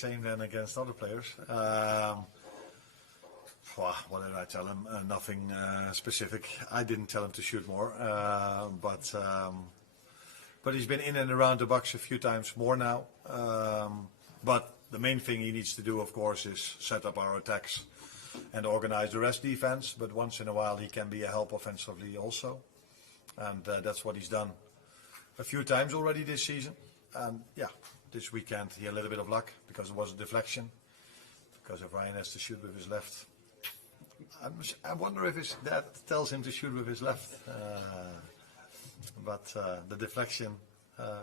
Same then against other players. What did I tell him? Nothing specific. I didn't tell him to shoot more, but he's been in and around the box a few times more now. But the main thing he needs to do, of course, is set up our attacks and organize the rest defense. But once in a while, he can be a help offensively also, and that's what he's done a few times already this season. And yeah, this weekend he had a little bit of luck because it was a deflection. Because if Ryan has to shoot with his left, I wonder if his dad tells him to shoot with his left. But the deflection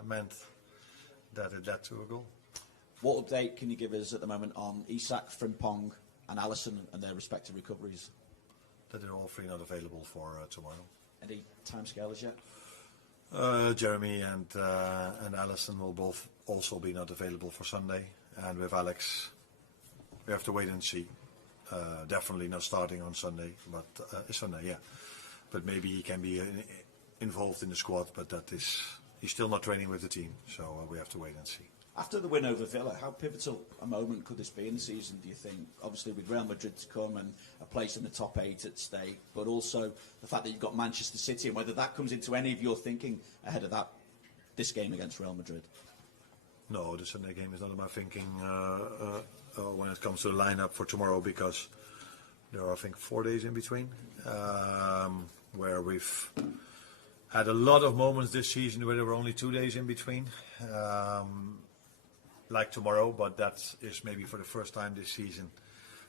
meant that it led to a goal. What update can you give us at the moment on Isak, Frimpong and Alisson and their respective recoveries? That they're all three not available for tomorrow. Any timescale as yet? Jeremy and Alisson will both also be not available for Sunday. And with Alex, we have to wait and see. Definitely not starting on Sunday, but Sunday, yeah. But maybe he can be involved in the squad, but he's still not training with the team, so we have to wait and see. After the win over Villa, how pivotal a moment could this be in the season, do you think? Obviously with Real Madrid to come and a place in the top 8 at stake, but also the fact that you've got Manchester City and whether that comes into any of your thinking ahead of this game against Real Madrid. No, the Sunday game is not in my thinking when it comes to the lineup for tomorrow, because there are, I think, 4 days in between, where we've had a lot of moments this season where there were only 2 days in between, like tomorrow, but that is maybe for the first time this season.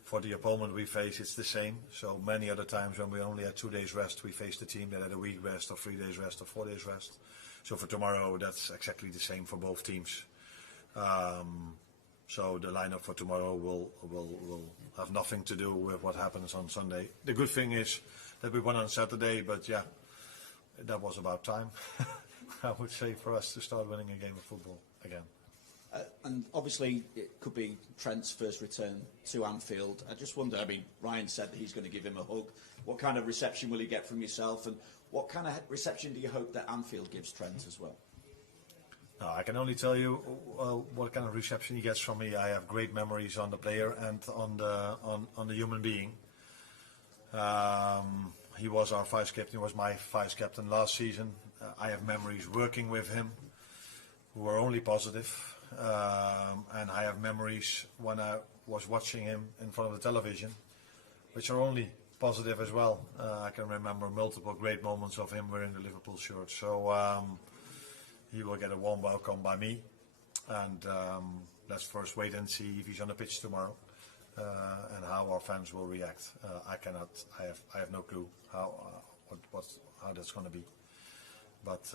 For the opponent we face, it's the same. So many other times when we only had 2 days rest, we faced a team that had a week rest or 3 days rest or 4 days rest. So for tomorrow, that's exactly the same for both teams. So the lineup for tomorrow will have nothing to do with what happens on Sunday. The good thing is that we won on Saturday, but yeah, that was about time, I would say, for us to start winning a game of football again. And obviously it could be Trent's first return to Anfield. I just wonder, I mean, Ryan said that he's going to give him a hug. What kind of reception will he get from yourself, and what kind of reception do you hope that Anfield gives Trent as well? No, I can only tell you what kind of reception he gets from me. I have great memories on the player and on the human being. He was our vice captain. He was my vice captain last season. I have memories working with him who were only positive. And I have memories when I was watching him in front of the television, which are only positive as well. I can remember multiple great moments of him wearing the Liverpool shirt. So he will get a warm welcome by me, and let's first wait and see if he's on the pitch tomorrow and how our fans will react. I have no clue how that's going to be, but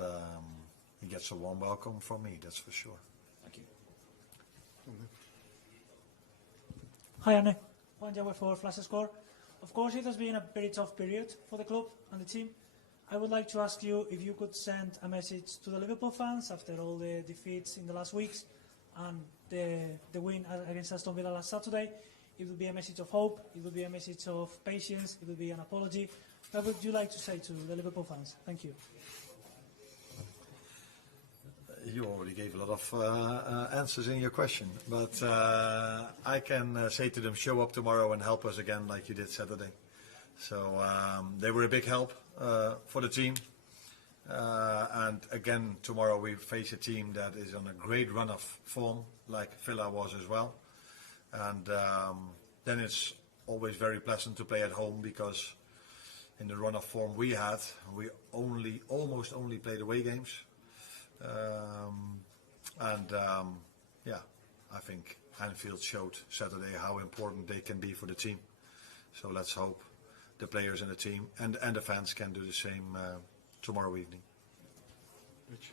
he gets a warm welcome from me, that's for sure. Thank you. Hi Arne, one for Flash Score. Of course it has been a very tough period for the club and the team. I would like to ask you if you could send a message to the Liverpool fans after all the defeats in the last weeks and the win against Aston Villa last Saturday. It would be a message of hope, it would be a message of patience, it would be an apology. What would you like to say to the Liverpool fans? Thank you. You already gave a lot of answers in your question, but I can say to them, show up tomorrow and help us again like you did Saturday. So they were a big help for the team. And again, tomorrow we face a team that is on a great run of form, like Villa was as well. And then it's always very pleasant to play at home, because in the run of form we had, we almost only played away games. Yeah, I think Anfield showed Saturday how important they can be for the team. So let's hope the players and the team and the fans can do the same tomorrow evening. Rich.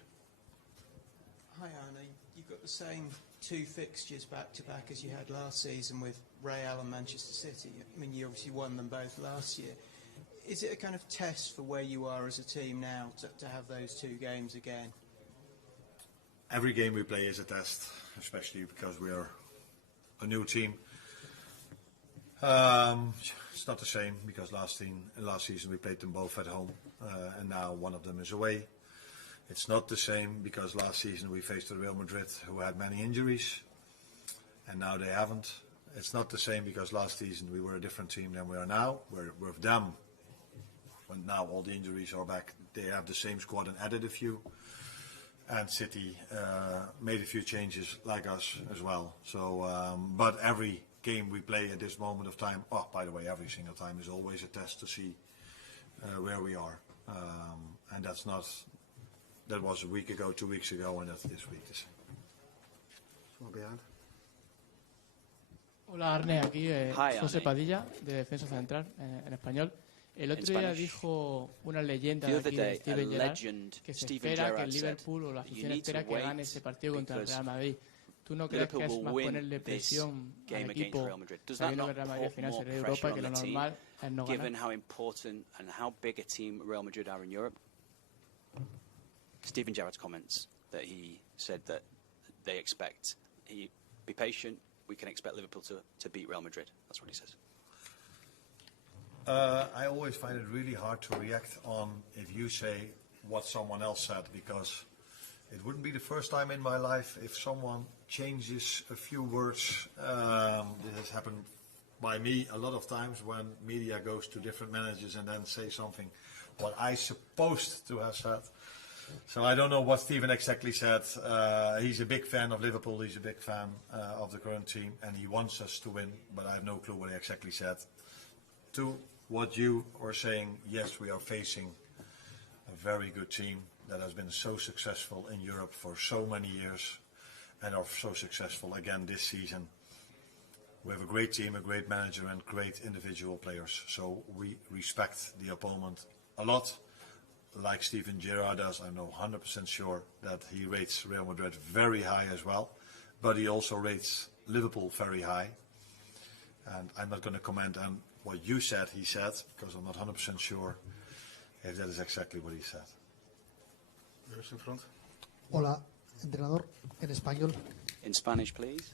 Hi Arne, you've got the same 2 fixtures back to back as you had last season with Real and Manchester City. I mean, you obviously won them both last year. Is it a kind of test for where you are as a team now to have those 2 games again? Every game we play is a test, especially because we are a new team. It's not the same, because last season we played them both at home, and now one of them is away. It's not the same because last season we faced Real Madrid, who had many injuries. and now they haven't. It's not the same because last season we were a different team than we are now. We're with them. When now all the injuries are back, they have the same squad and added a few. And City made a few changes like us as well. So, but every game we play at this moment of time, oh, by the way, every single time is always a test to see where we are. And that's not, that was a week ago, 2 weeks ago, and that's this week the same. So behind. Hola Arne, aquí Hi, José Arne. Padilla, de Defensa Central, en español. El otro día Spanish. dijo una leyenda The de other aquí de day, a Steven Gerrard legend, que se Steven espera que Gerrard el said, Liverpool o la "You afición need to espera que wait gane ese partido contra el because Real Madrid. ¿Tú no crees que Liverpool es will más win ponerle this presión game al against equipo Real Madrid? Does that sabiendo que not el Real Madrid al put final more será pressure Europa y que on lo the team, normal es no given ganar? how important and how big a team Real Madrid are in Europe? Steven Gerrard's comments that he said that they expect, be patient, we can expect Liverpool to beat Real Madrid. That's what he says. I always find it really hard to react on if you say what someone else said, because it wouldn't be the first time in my life if someone changes a few words. This has happened by me a lot of times when media goes to different managers and then say something what I supposed to have said. So I don't know what Steven exactly said. He's a big fan of Liverpool. He's a big fan of the current team, and he wants us to win. But I have no clue what he exactly said. To what you are saying, yes, we are facing a very good team that has been so successful in Europe for so many years, and are so successful again this season. We have a great team, a great manager, and great individual players. So we respect the opponent a lot. Like Steven Gerrard does, I'm not 100% sure that he rates Real Madrid very high as well, but he also rates Liverpool very high. And I'm not going to comment on what you said he said, because I'm not 100% sure if that is exactly what he said. There's in front. Hola, entrenador, en español. In Spanish, please.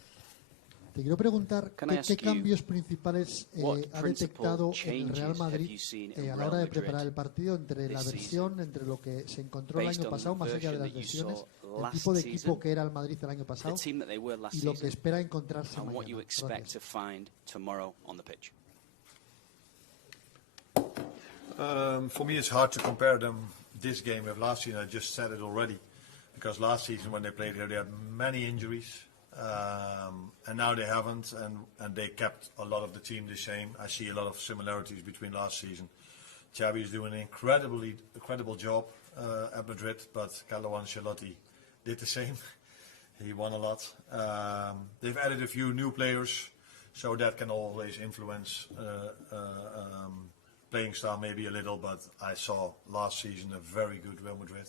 Te quiero preguntar Can I ask qué you cambios principales what ha principal detectado en el Real changes have Madrid you seen in a la Real hora de Madrid preparar el partido, entre la this versión, entre lo que se encontró el based año on pasado, the más allá de version las that you versiones, saw el last tipo de season, equipo que era el Madrid el año the pasado team that they were last y lo que season, espera encontrarse and what you mañana? expect Gracias. to find tomorrow on the pitch? For me, it's hard to compare them this game with last season. I just said it already, because last season when they played here, they had many injuries, and now they haven't, and they kept a lot of the team the same. I see a lot of similarities between last season. Xavi is doing an incredible job at Madrid, but Carlo Ancelotti did the same. He won a lot. They've added a few new players, so that can always influence playing style maybe a little, but I saw last season a very good Real Madrid,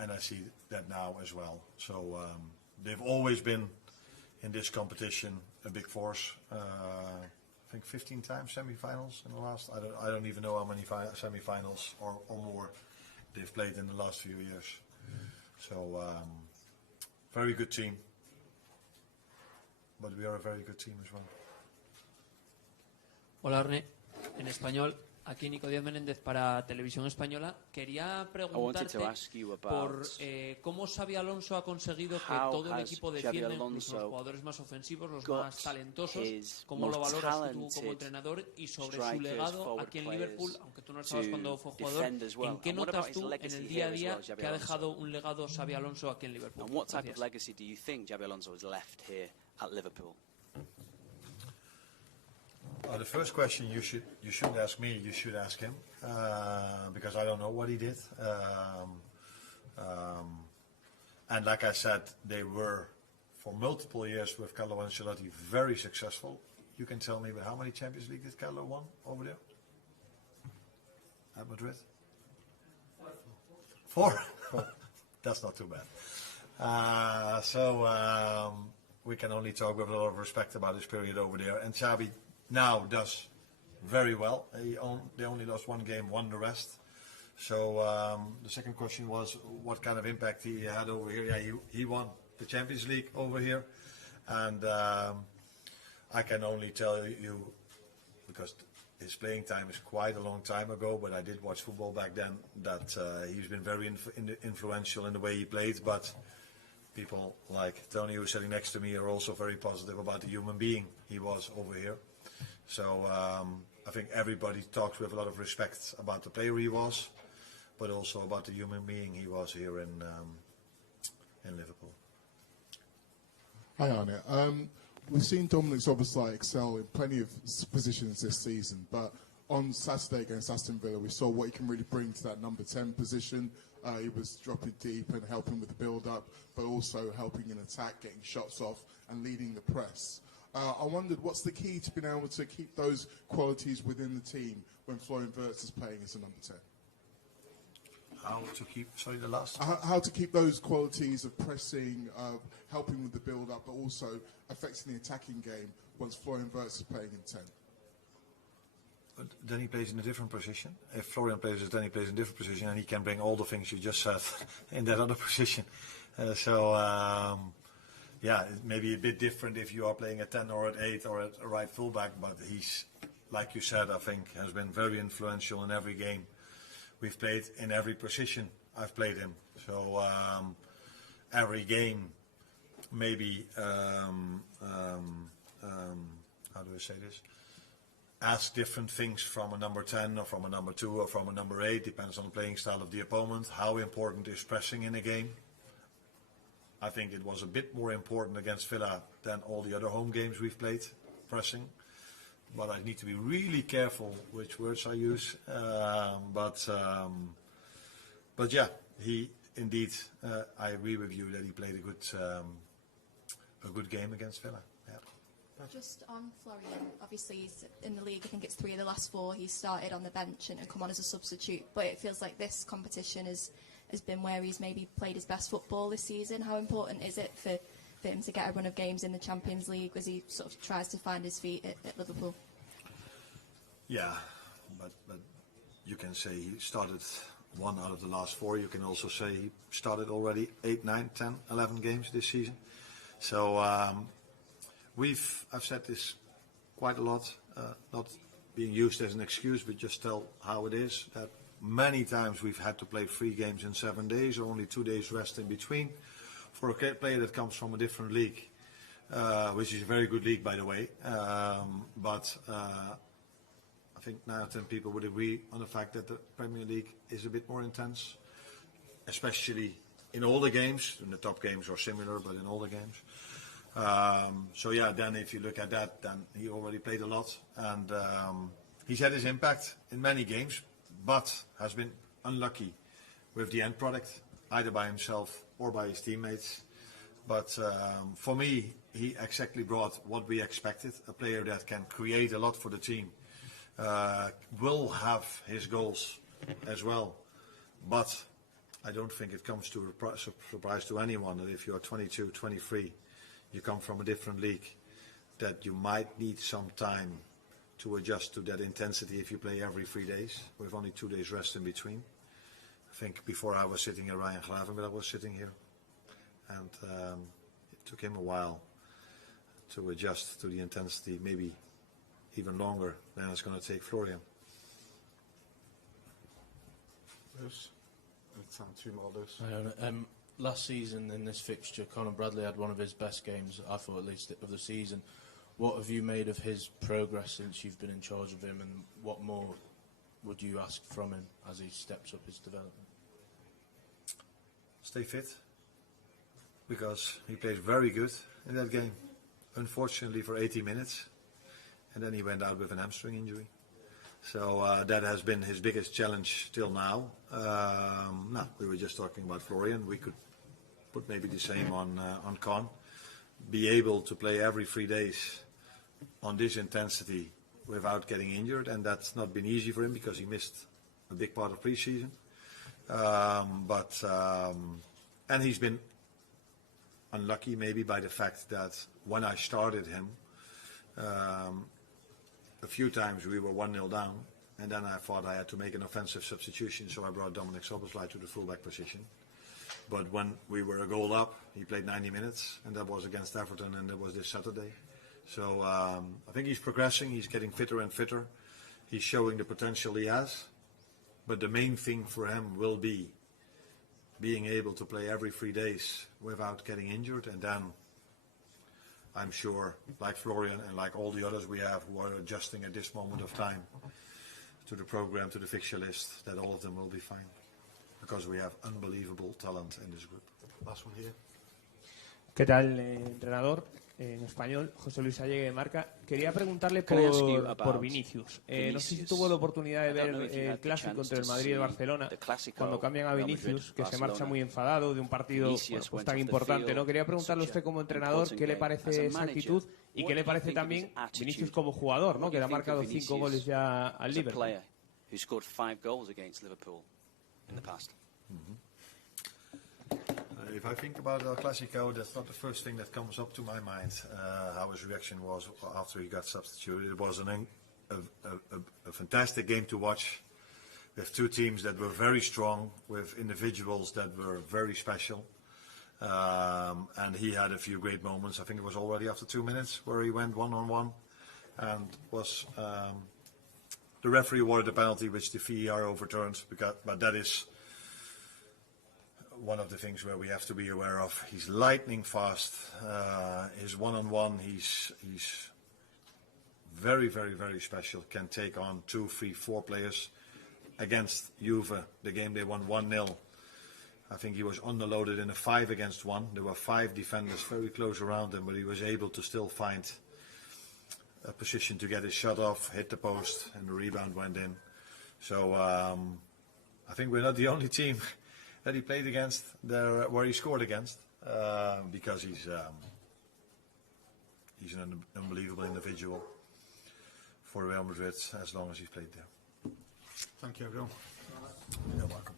and I see that now as well. So they've always been in this competition a big force. I think 15 times semi-finals in the last. I don't even know how many semi-finals or more they've played in the last few years. So very good team, but we are a very good team as well. Hola Arne, en español, aquí Nico Díaz Menéndez para Televisión Española. Quería preguntarte por cómo Xabi Alonso ha conseguido que todo el equipo defienda, incluso los jugadores más ofensivos, los más talentosos, cómo lo valoras tú como entrenador, y sobre su legado aquí en Liverpool, aunque tú no estabas cuando fue jugador, ¿en qué notas tú en el día a día que ha dejado un legado Xabi Alonso aquí en Liverpool? And what type of legacy do you think Xabi Alonso has left here at Liverpool? The first question you shouldn't ask me, you should ask him, because I don't know what he did. And like I said, they were for multiple years with Carlo Ancelotti very successful. You can tell me, but how many Champions League did Carlo won over there at Madrid? 4. That's not too bad. So we can only talk with a lot of respect about his period over there. And Xabi now does very well. They only lost one game, won the rest. So the second question was what kind of impact he had over here. Yeah, he won the Champions League over here, and I can only tell you, because his playing time is quite a long time ago, but I did watch football back then, that he's been very influential in the way he played. But people like Tony, who's sitting next to me, are also very positive about the human being he was over here. So I think everybody talks with a lot of respect about the player he was, but also about the human being he was here in Liverpool. Hi Arne. We've seen Dominic Szoboszlai excel in plenty of positions this season, but on Saturday against Aston Villa, we saw what he can really bring to that number 10 position. He was dropping deep and helping with the build-up, but also helping in attack, getting shots off and leading the press. I wondered, what's the key to being able to keep those qualities within the team when Florian Wirtz is playing as a number 10? How to keep, sorry, the last? How to keep those qualities of pressing, helping with the build-up, but also affecting the attacking game once Florian Wirtz is playing in 10. But then he plays in a different position. If Florian plays it, then he plays in a different position, and he can bring all the things you just said in that other position. Yeah, it may be a bit different if you are playing at 10 or at 8 or at a right fullback, but he's, like you said, I think has been very influential in every game we've played, in every position I've played him. So every game, maybe, how do I say this? Ask different things from a number 10 or from a number 2 or from a number 8, depends on the playing style of the opponent. How important is pressing in a game? I think it was a bit more important against Villa than all the other home games we've played, pressing. But I need to be really careful which words I use. But yeah, he indeed, I agree with you that he played a good game against Villa. Yeah. Just on Florian, obviously he's in the league, I think it's 3 of the last 4 he's started on the bench and come on as a substitute, but it feels like this competition has been where he's maybe played his best football this season. How important is it for him to get a run of games in the Champions League as he sort of tries to find his feet at Liverpool? Yeah, but you can say he started 1 out of the last 4. You can also say he started already 8, 9, 10, 11 games this season. So I've said this quite a lot, not being used as an excuse, but just tell how it is, that many times we've had to play 3 games in 7 days, or only 2 days rest in between, for a player that comes from a different league, which is a very good league, by the way. But I think 9 or 10 people would agree on the fact that the Premier League is a bit more intense, especially in all the games. In the top games are similar, but in all the games. So yeah, then if you look at that, then he already played a lot, and he's had his impact in many games, but has been unlucky with the end product, either by himself or by his teammates. But for me, he exactly brought what we expected, a player that can create a lot for the team, will have his goals as well. But I don't think it comes to a surprise to anyone that if you are 22, 23, you come from a different league, that you might need some time to adjust to that intensity if you play every 3 days with only 2 days rest in between. I think before I was sitting here, Ryan Gravenberg was sitting here, and it took him a while to adjust to the intensity, maybe even longer than it's going to take Florian. Lewis. Last season in this fixture, Conor Bradley had one of his best games, I thought at least, of the season. What have you made of his progress since you've been in charge of him, and what more would you ask from him as he steps up his development? Stay fit, because he played very good in that game. Unfortunately for 80 minutes, and then he went out with an hamstring injury. So that has been his biggest challenge till now. No, we were just talking about Florian. We could put maybe the same on Con. Be able to play every 3 days on this intensity without getting injured, and that's not been easy for him because he missed a big part of pre-season. And he's been unlucky maybe by the fact that when I started him, a few times we were 1-0 down, and then I thought I had to make an offensive substitution, so I brought Dominic Szoboszlai to the fullback position. But when we were a goal up, he played 90 minutes, and that was against Everton, and that was this Saturday. So I think he's progressing, he's getting fitter and fitter. He's showing the potential he has. But the main thing for him will be being able to play every 3 days without getting injured, and then I'm sure, like Florian and like all the others we have who are adjusting at this moment of time to the program, to the fixture list, that all of them will be fine, because we have unbelievable talent in this group. Last one here. ¿Qué tal, entrenador? En español, José Luis Allegue de Marca. Quería preguntarle por Vinicius. No sé si tuvo la oportunidad de ver el clásico entre el Madrid y el Barcelona, cuando cambian a Vinicius, que se marcha muy enfadado de un partido pues tan importante, ¿no? Quería preguntarle a usted como entrenador qué le parece esa actitud y qué le parece también Vinicius como jugador, ¿no? Que le ha marcado 5 goles ya al Liverpool. If I think about El Clasico, that's not the first thing that comes up to my mind, how his reaction was after he got substituted. It was a fantastic game to watch, with two teams that were very strong, with individuals that were very special. And he had a few great moments. I think it was already after 2 minutes where he went one-on-one and was... the referee awarded a penalty which the VAR overturned, but that is one of the things where we have to be aware of. He's lightning fast. His one-on-one, he's very, very, very special. Can take on 2, 3, 4 players. Against Juve, the game they won 1-0. I think he was underloaded in a 5-against-1. There were 5 defenders very close around him, but he was able to still find a position to get his shot off, hit the post, and the rebound went in. So I think we're not the only team that he played against there, where he scored against, because he's an unbelievable individual for Real Madrid as long as he's played there. Thank you, everyone. You're welcome.